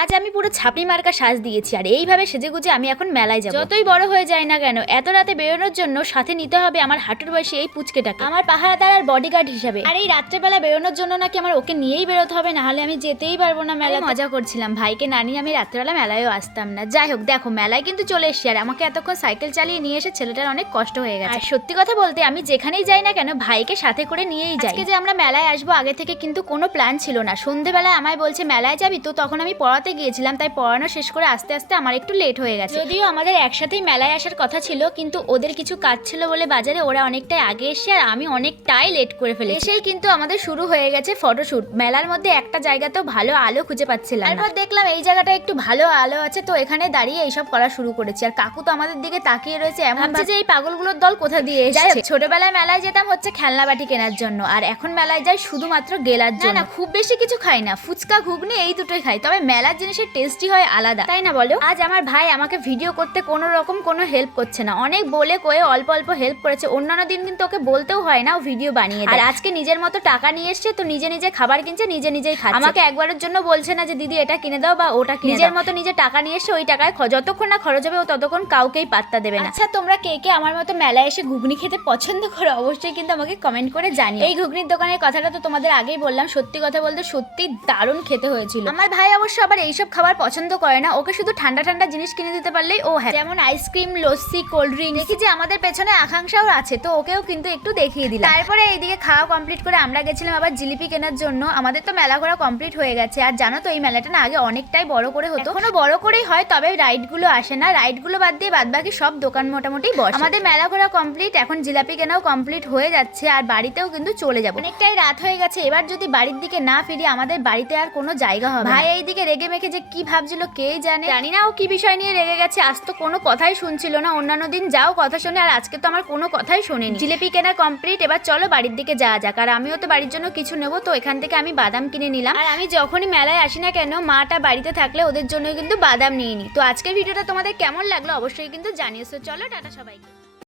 আজ আমি পুরো ছাপড়ি মার্কা সাজ দিয়েছি আর এইভাবে সেজেগুজে আমি এখন মেলায় যাব। যতই বড় হয়ে যায় না কেন, এত রাতে বেরোনোর জন্য সাথে নিতে হবে আমার হাঁটুর বয়সী এই পুচকেটাকে, আমার পাহারাদার আর বডিগার্ড হিসাবে। আর এই রাত্রেবেলা বেরোনোর জন্য নাকি আমার ওকে নিয়েই বেরোতে হবে, না হলে আমি যেতেই পারবো না মেলায়। মজা করছিলাম, ভাইকে না নিয়ে আমি রাত্রেবেলা মেলায়ও আসতাম না। যাই হোক, দেখো মেলায় কিন্তু চলে এসছি আর আমাকে এতক্ষণ সাইকেল চালিয়ে নিয়ে এসে ছেলেটার অনেক কষ্ট হয়ে গেছে। আর সত্যি কথা বলতে আমি যেখানেই যাই না কেন ভাইকে সাথে করে নিয়েই যাই। আজকে যে আমরা মেলায় আসবো আগে থেকে কিন্তু কোনো প্ল্যান ছিল না। সন্ধ্যেবেলায় আমায় বলছে মেলায় যাবি, তো তখন আমি পড়াতে গিয়েছিলাম, তাই পড়ানো শেষ করে আস্তে আস্তে আমার একটু লেট হয়ে গেছে। যদিও আমাদের একসাথেই মেলায় আসার কথা ছিল, কিন্তু ওদের কিছু কাজ ছিল বলে বাজারে ওরা অনেকটাই আগে এসে আর আমি অনেকটাই লেট করে ফেলেছি। এসেই কিন্তু আমাদের শুরু হয়ে গেছে ফটোশুট। মেলার মধ্যে একটা জায়গাতেও ভালো আলো খুঁজে পাচ্ছিলাম না। তারপর দেখলাম এই জায়গাটা একটু ভালো আলো আছে, তো এখানে দাঁড়িয়ে এইসব করা শুরু করেছি। আর কাকু তো আমাদের দিকে তাকিয়ে রয়েছে, এমন ভাবছে যে এই পাগলগুলোর দল কোথা দিয়ে এসেছে। ছোটবেলায় মেলায় যেতাম হচ্ছে খেলনা বাটি কেনার জন্য, আর এখন মেলায় যাই শুধুমাত্র গেলার জন্য। না খুব বেশি কিছু খাই না, ফুচকা ঘুগনি এই দুটোই খাই, তবে মেলার জিনিসের টেস্টই হয় আলাদা, তাই না বলো? আজ আমার ভাই আমাকে ভিডিও করতে কোনো রকম কোনো হেল্প করছে না, অনেক বলে কয়ে অল্প অল্প হেল্প করেছে। অন্যান্য দিন কিন্তু ওকে বলতেও হয় না, ও ভিডিও বানিয়ে দেয়। আর আজকে নিজের মতো টাকা নিয়ে এসছে, তো নিজে নিজে খাবার কিনছে, নিজে নিজেই খাচ্ছে। আমাকে একবারের জন্য বলছে না যে দিদি এটা কিনে দাও বা ওটা কিনে দাও। নিজের মতো নিজে টাকা নিয়ে এসে ওই টাকায় যতক্ষণ না খরচ হবে ও ততক্ষণ কাউকেই পাত্তা দেবে না। আচ্ছা, তোমরা কে কে আমার মতো মেলায় এসে ঘুগনি খেতে পছন্দ করো অবশ্যই কিন্তু আমাকে কমেন্ট করে জানিও। এই ঘুগনির দোকানের কথাটা তো তোমাদের আগেই বললাম, সত্যি কথা বলতে সত্যি দারুণ খেতে হয়েছিল। আমার ভাই অবশ্য আবার এইসব খাবার পছন্দ করে না, ওকে শুধু ঠান্ডা ঠান্ডা জিনিস কিনে দিতে পারলেই ও হ্যাঁ, যেমন আইসক্রিম, লস্যি, কোল্ড ড্রিঙ্ক। দেখি যে আমাদের পেছনে আকাঙ্ক্ষাও আছে, তো ওকেও কিন্তু একটু দেখিয়ে দিলাম। তারপরে এইদিকে খাওয়া কমপ্লিট করে আমরা গেছিলাম আবার জিলিপি কেনার জন্য। আমাদের তো মেলা ঘোরা কমপ্লিট হয়ে গেছে। আর জানো তো এই মেলাটা না আগে অনেকটাই বড় করে হতো, এখনো বড় করেই হয়, তবে রাইডগুলো আসে না। রাইডগুলো বাদ দিয়ে বাদবাকি সব দোকান মোটামুটি বসে। আমাদের মেলা ঘোরা কমপ্লিট, এখন জিলাপি কেনাও কমপ্লিট হয়ে যাচ্ছে আর বাড়িতেও কিন্তু চলে যাবো। অনেকটাই রাত হয়ে গেছে, এবার যদি বাড়ির দিকে না ফিরি আমাদের বাড়িতে আর কোনো জায়গা হবে। ভাই এইদিকে রেগে মেখে যে কি ভাবছিল কেই জানে, জানি না ও কি বিষয় নিয়ে রেগে গেছে। আজ তো কোনো কথাই শুনছিল না, অন্যান্য দিন যাও কথা শোনে, আর আজকে তো আমার কোনো কথাই শোনেনি। জিলিপি কেনা কমপ্লিট, এবার চলো বাড়ির দিকে যাওয়া যাক। আর আমিও তো বাড়ির জন্য কিছু নেবো, তো এখান থেকে আমি বাদাম কিনে নিলাম। আর আমি যখনই মেলায় আসি না কেন মাটা বাড়িতে থাকলে ওদের জন্য কিন্তু বাদাম নিয়ে নিই। তো আজকের ভিডিওটা তোমাদের কেমন লাগলো অবশ্যই কিন্তু জানিয়েছো। চলো টাটা সবাইকে।